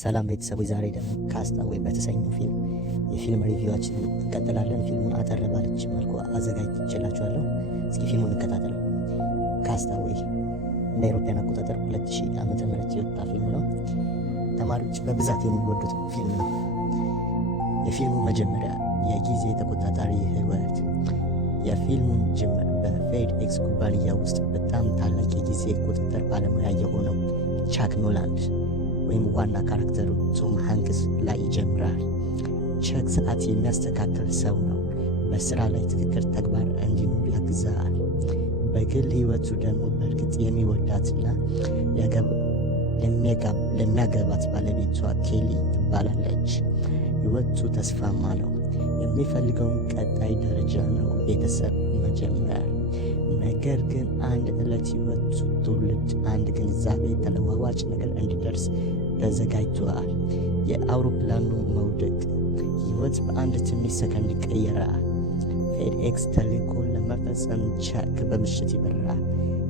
ሰላም ቤተሰቦች፣ ዛሬ ደግሞ ካስታዌይ በተሰኘው ፊልም የፊልም ሪቪዋችን እንቀጥላለን። ፊልሙን አጠር ባለች መልኩ አዘጋጅቼላችኋለሁ። እስኪ ፊልሙን እንከታተል። ካስታዌይ እንደ አውሮፓውያን አቆጣጠር 2000 ዓመተ ምህረት የወጣ ፊልም ነው። ተማሪዎች በብዛት የሚወዱት ፊልም ነው። የፊልሙ መጀመሪያ የጊዜ ተቆጣጣሪ ህይወት። የፊልሙን ጅምር በፌድ ኤክስ ኩባንያ ውስጥ በጣም ታላቅ የጊዜ ቁጥጥር ባለሙያ የሆነው ቻክ ኖላንድ ወይም ዋና ካራክተሩ ቶም ሃንክስ ላይ ይጀምራል። ቻክ ሰዓት የሚያስተካክል ሰው ነው። በስራ ላይ ትክክል ተግባር እንዲኖር ያግዛል። በግል ህይወቱ ደግሞ በእርግጥ የሚወዳትና ለሚያገባት ባለቤቷ ኬሊ ትባላለች። ህይወቱ ተስፋማ ነው። የሚፈልገውም ቀጣይ ደረጃ ነው፣ ቤተሰብ መጀመር። ነገር ግን አንድ ዕለት ህይወቱ ትውልድ አንድ ግንዛቤ ተለዋዋጭ ነገር እንዲደርስ ተዘጋጅቷል። የአውሮፕላኑ መውደቅ ህይወት በአንድ ትንሽ ሰከንድ ይቀየራል። ፌድኤክስ ተልእኮ ለመፈጸም ቻክ በምሽት ይበራል።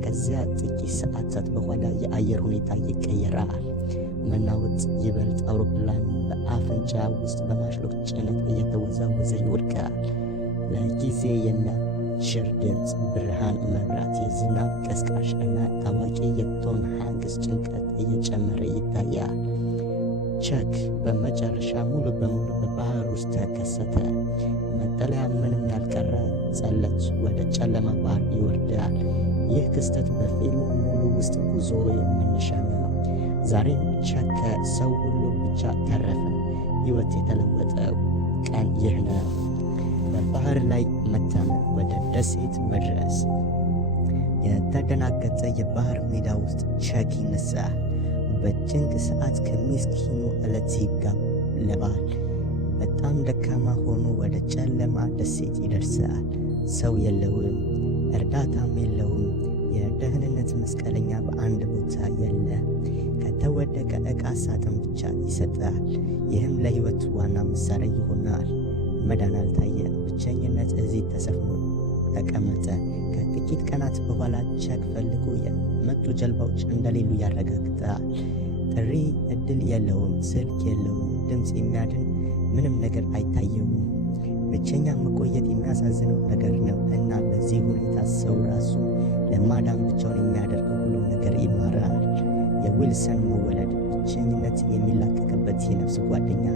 ከዚያ ጥቂት ሰዓታት በኋላ የአየር ሁኔታ ይቀየራል። መናወጥ ይበልጥ አውሮፕላኑ በአፍንጫ ውስጥ በማሽሎክ ጭነት እየተወዛወዘ ይወድቃል። ለጊዜ የሚያሽር ድምፅ፣ ብርሃን፣ መብራት፣ የዝናብ ቀስቃሽ እና ታዋቂ የቶም ሃንክስ ጭንቀት እየጨመረ ይታያል። ቻክ በመጨረሻ ሙሉ በሙሉ በባህር ውስጥ ተከሰተ። መጠለያ ምንም ያልቀረ ጸለት ወደ ጨለማ ባህር ይወርዳል። ይህ ክስተት በፊልሙ ሙሉ ውስጥ ጉዞ መነሻ ነው። ዛሬም ቻክ ከሰው ሁሉ ብቻ ተረፈ። ህይወት የተለወጠው ቀን ይህ ነው። በባህር ላይ መታመን፣ ወደ ደሴት መድረስ። የተደናገጠ የባህር ሜዳ ውስጥ ቻክ ይነሳል። በጭንቅ ሰዓት ከምስኪኑ ዕለት ይጋለባል። በጣም ደካማ ሆኖ ወደ ጨለማ ደሴት ይደርሳል። ሰው የለውም፣ እርዳታም የለውም። የደህንነት መስቀለኛ በአንድ ቦታ የለ። ከተወደቀ ዕቃ ሳጥን ብቻ ይሰጣል። ይህም ለህይወቱ ዋና መሳሪያ ይሆናል። መዳን አልታየም። ብቸኝነት እዚህ ተሰፍኖ ተቀመጠ። ከጥቂት ቀናት በኋላ ቻክ ፈልጎ የመጡ ጀልባዎች እንደሌሉ ያረጋግጣል። ጥሪ እድል የለውም፣ ስልክ የለውም፣ ድምፅ የሚያድን ምንም ነገር አይታየውም። ብቸኛ መቆየት የሚያሳዝነው ነገር ነው እና በዚህ ሁኔታ ሰው ራሱ ለማዳን ብቻውን የሚያደርገው ሁሉ ነገር ይማራል። የዊልሰን መወለድ ብቸኝነትን የሚላቀቅበት የነፍስ ጓደኛ።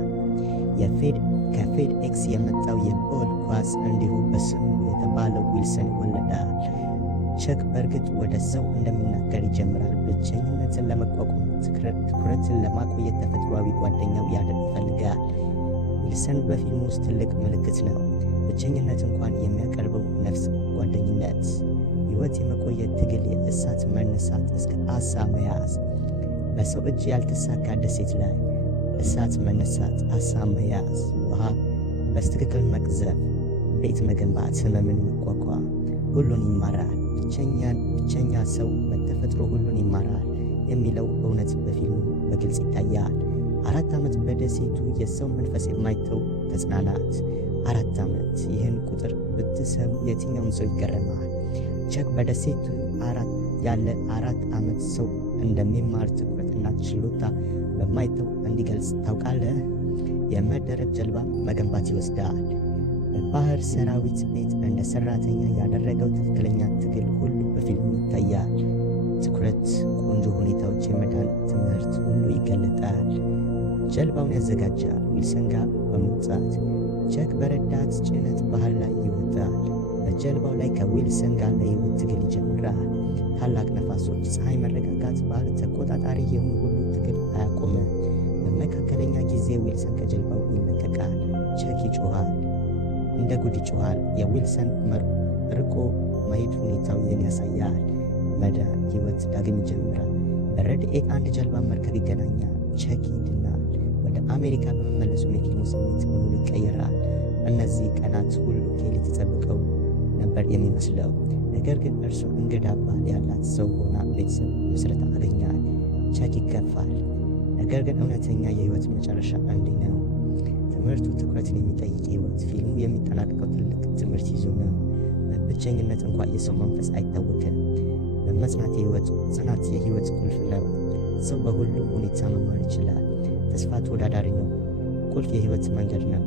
ከፌድ ኤክስ የመጣው የቦል ኳስ እንዲሁም በስሙ የተባለው ዊልሰን ይወለዳል። ቻክ በእርግጥ ወደ ሰው እንደሚናገር ይጀምራል። ብቸኝነትን ለመቋቋም ትኩረትን ለማቆየት ተፈጥሯዊ ጓደኛው ይፈልጋል። ዊልሰን በፊልም ውስጥ ትልቅ ምልክት ነው። ብቸኝነት እንኳን የሚያቀርበው ነፍስ ጓደኝነት። ህይወት የመቆየት ትግል፣ የእሳት መነሳት እስከ አሳ መያዝ። በሰው እጅ ያልተሳካ ደሴት ላይ እሳት መነሳት፣ አሳ መያዝ፣ ውሃ በስትክክል መቅዘፍ፣ ቤት መገንባት፣ ህመምን መቋቋም። ሁሉን ይማራል። ብቸኛ ሰው በተፈጥሮ ሁሉን ይማራል የሚለው እውነት በፊልሙ በግልጽ ይታያል። 4 ዓመት በደሴቱ የሰው መንፈስ የማይተው ተጽናናት። 4 ዓመት! ይህን ቁጥር ብትሰሙ የትኛውም ሰው ይገረማል። ቻክ በደሴቱ ያለ 4 ዓመት ሰው እንደሚማር ትኩረትና ችሎታ በማይተው እንዲገልጽ ታውቃለህ። የመደረብ ጀልባ መገንባት ይወስዳል። በባህር ሰራዊት ቤት እንደ ሰራተኛ ያደረገው ትክክለኛ ትግል ሁሉ በፊልሙ ይታያል። ትኩረት፣ ቆንጆ ሁኔታዎች፣ የመዳን ትምህርት ሁሉ ይገለጣል። ጀልባውን ያዘጋጃል። ዊልሰን ጋር በመውጣት ቻክ በረዳት ጭነት ባህር ላይ ይወጣል። በጀልባው ላይ ከዊልሰን ጋር ለህይወት ትግል ይጀምራል። ታላቅ ነፋሶች፣ ፀሐይ፣ መረጋጋት፣ ባህር ተቆጣጣሪ የሆኑ ሁሉ ትግል አያቆምም። በመካከለኛ ጊዜ ዊልሰን ከጀልባው ይለቀቃል። ቻክ ይጮኻል፣ እንደ ጉድ ይጮኻል። የዊልሰን ርቆ መሄድ ሁኔታው ይህን ያሳያል። መዳን፣ ህይወት ዳግም ይጀምራል። በረድኤት አንድ ጀልባ መርከብ ይገናኛል። ቻክ ይድናል። ወደ አሜሪካ በመመለሱ የፊልሙ ስሜት በሙሉ ይቀየራል። እነዚህ ቀናት ሁሉ ኬሊ ተጠብቀው ነበር የሚመስለው። ነገር ግን እርሱ እንግዳ ባል ያላት ሰው ሆና ቤተሰብ ምስረታ አገኛል። ቻክ ይከፋል። ነገር ግን እውነተኛ የህይወት መጨረሻ አንድ ነው። ትምህርቱ ትኩረትን የሚጠይቅ ህይወት። ፊልሙ የሚጠናቀቀው ትልቅ ትምህርት ይዞ ነው። በብቸኝነት እንኳ የሰው መንፈስ አይታወቅም። በመጽናት ጽናት የህይወት ቁልፍ ነው። ሰው በሁሉም ሁኔታ መማር ይችላል። ተስፋ ተወዳዳሪ ነው። ቁልፍ የህይወት መንገድ ነው።